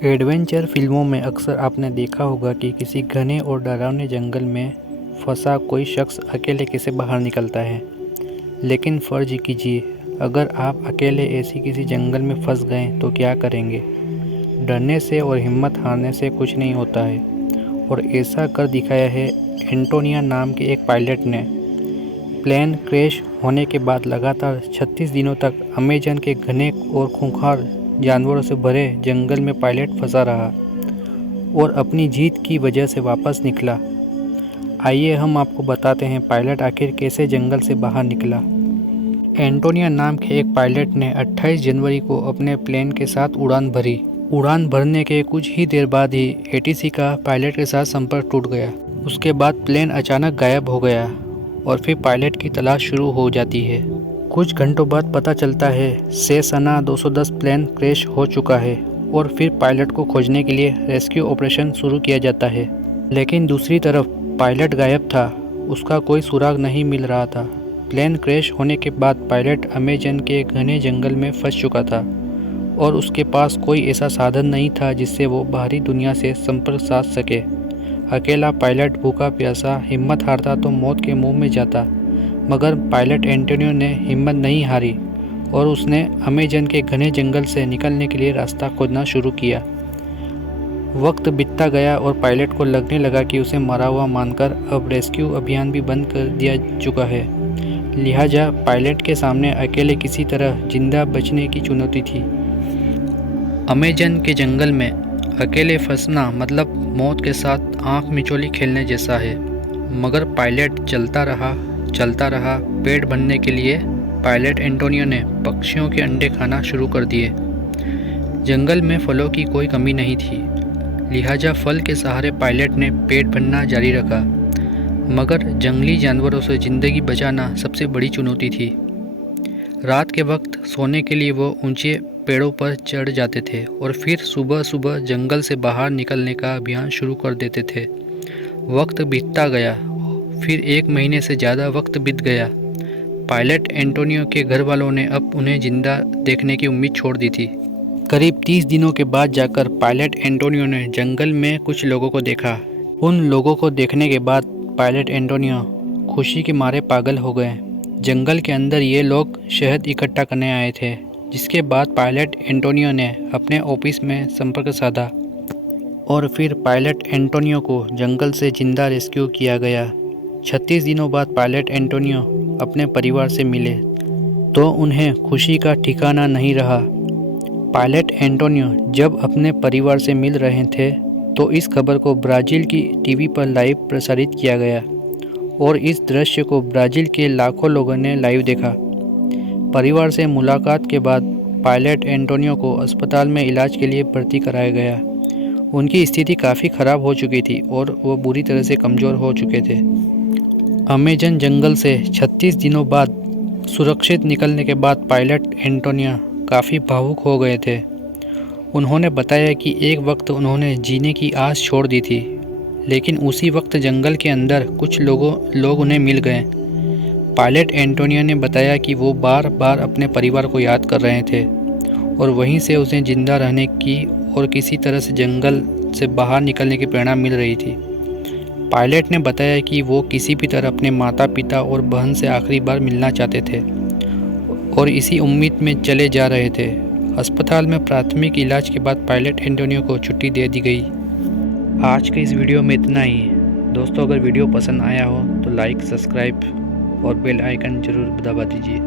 Adventure फिल्मों में अक्सर आपने देखा होगा कि किसी घने और डरावने जंगल में फंसा कोई शख्स अकेले कैसे बाहर निकलता है। लेकिन फ़र्ज़ कीजिए, अगर आप अकेले ऐसी किसी जंगल में फंस गए तो क्या करेंगे। डरने से और हिम्मत हारने से कुछ नहीं होता है, और ऐसा कर दिखाया है एंटोनिया नाम के एक पायलट ने। प्लेन क्रैश होने के बाद लगातार 36 दिनों तक अमेज़न के घने और खूंखार जानवरों से भरे जंगल में पायलट फंसा रहा और अपनी जीत की वजह से वापस निकला। आइए हम आपको बताते हैं पायलट आखिर कैसे जंगल से बाहर निकला। एंटोनिया नाम के एक पायलट ने 28 जनवरी को अपने प्लेन के साथ उड़ान भरी। उड़ान भरने के कुछ ही देर बाद ही एटीसी का पायलट के साथ संपर्क टूट गया। उसके बाद प्लेन अचानक गायब हो गया और फिर पायलट की तलाश शुरू हो जाती है। कुछ घंटों बाद पता चलता है सेसना 210 प्लेन क्रैश हो चुका है और फिर पायलट को खोजने के लिए रेस्क्यू ऑपरेशन शुरू किया जाता है। लेकिन दूसरी तरफ पायलट गायब था, उसका कोई सुराग नहीं मिल रहा था। प्लेन क्रैश होने के बाद पायलट अमेज़न के घने जंगल में फंस चुका था और उसके पास कोई ऐसा साधन नहीं था जिससे वो बाहरी दुनिया से संपर्क साध सके। अकेला पायलट भूखा प्यासा हिम्मत हारता तो मौत के मुंह में जाता, मगर पायलट एंटोनियो ने हिम्मत नहीं हारी और उसने अमेज़न के घने जंगल से निकलने के लिए रास्ता खोजना शुरू किया। वक्त बीतता गया और पायलट को लगने लगा कि उसे मरा हुआ मानकर अब रेस्क्यू अभियान भी बंद कर दिया चुका है। लिहाजा पायलट के सामने अकेले किसी तरह जिंदा बचने की चुनौती थी। अमेज़न के जंगल में अकेले फंसना मतलब मौत के साथ आंख मिचौली खेलने जैसा है। मगर पायलट चलता रहा। पेट भरने के लिए पायलट एंटोनियो ने पक्षियों के अंडे खाना शुरू कर दिए। जंगल में फलों की कोई कमी नहीं थी, लिहाजा फल के सहारे पायलट ने पेट भरना जारी रखा। मगर जंगली जानवरों से ज़िंदगी बचाना सबसे बड़ी चुनौती थी। रात के वक्त सोने के लिए वो ऊंचे पेड़ों पर चढ़ जाते थे और फिर सुबह सुबह जंगल से बाहर निकलने का अभियान शुरू कर देते थे। वक्त बीतता गया, फिर 1 महीने से ज़्यादा वक्त बीत गया। पायलट एंटोनियो के घर वालों ने अब उन्हें जिंदा देखने की उम्मीद छोड़ दी थी। करीब 30 दिनों के बाद जाकर पायलट एंटोनियो ने जंगल में कुछ लोगों को देखा। उन लोगों को देखने के बाद पायलट एंटोनियो खुशी के मारे पागल हो गए। जंगल के अंदर ये लोग शहद इकट्ठा करने आए थे, जिसके बाद पायलट एंटोनियो ने अपने ऑफिस में संपर्क साधा और फिर पायलट एंटोनियो को जंगल से जिंदा रेस्क्यू किया गया। 36 दिनों बाद पायलट एंटोनियो अपने परिवार से मिले तो उन्हें खुशी का ठिकाना नहीं रहा। पायलट एंटोनियो जब अपने परिवार से मिल रहे थे तो इस खबर को ब्राज़ील की टीवी पर लाइव प्रसारित किया गया और इस दृश्य को ब्राज़ील के लाखों लोगों ने लाइव देखा। परिवार से मुलाकात के बाद पायलट एंटोनियो को अस्पताल में इलाज के लिए भर्ती कराया गया। उनकी स्थिति काफ़ी ख़राब हो चुकी थी और वो बुरी तरह से कमज़ोर हो चुके थे। अमेज़न जंगल से 36 दिनों बाद सुरक्षित निकलने के बाद पायलट एंटोनियो काफ़ी भावुक हो गए थे। उन्होंने बताया कि एक वक्त उन्होंने जीने की आस छोड़ दी थी, लेकिन उसी वक्त जंगल के अंदर कुछ लोग उन्हें मिल गए। पायलट एंटोनियो ने बताया कि वो बार बार अपने परिवार को याद कर रहे थे और वहीं से उसे जिंदा रहने की और किसी तरह से जंगल से बाहर निकलने की प्रेरणा मिल रही थी। पायलट ने बताया कि वो किसी भी तरह अपने माता पिता और बहन से आखिरी बार मिलना चाहते थे और इसी उम्मीद में चले जा रहे थे। अस्पताल में प्राथमिक इलाज के बाद पायलट एंटोनियो को छुट्टी दे दी गई। आज के इस वीडियो में इतना ही। दोस्तों, अगर वीडियो पसंद आया हो तो लाइक, सब्सक्राइब और बेल आइकन जरूर दबा दीजिए।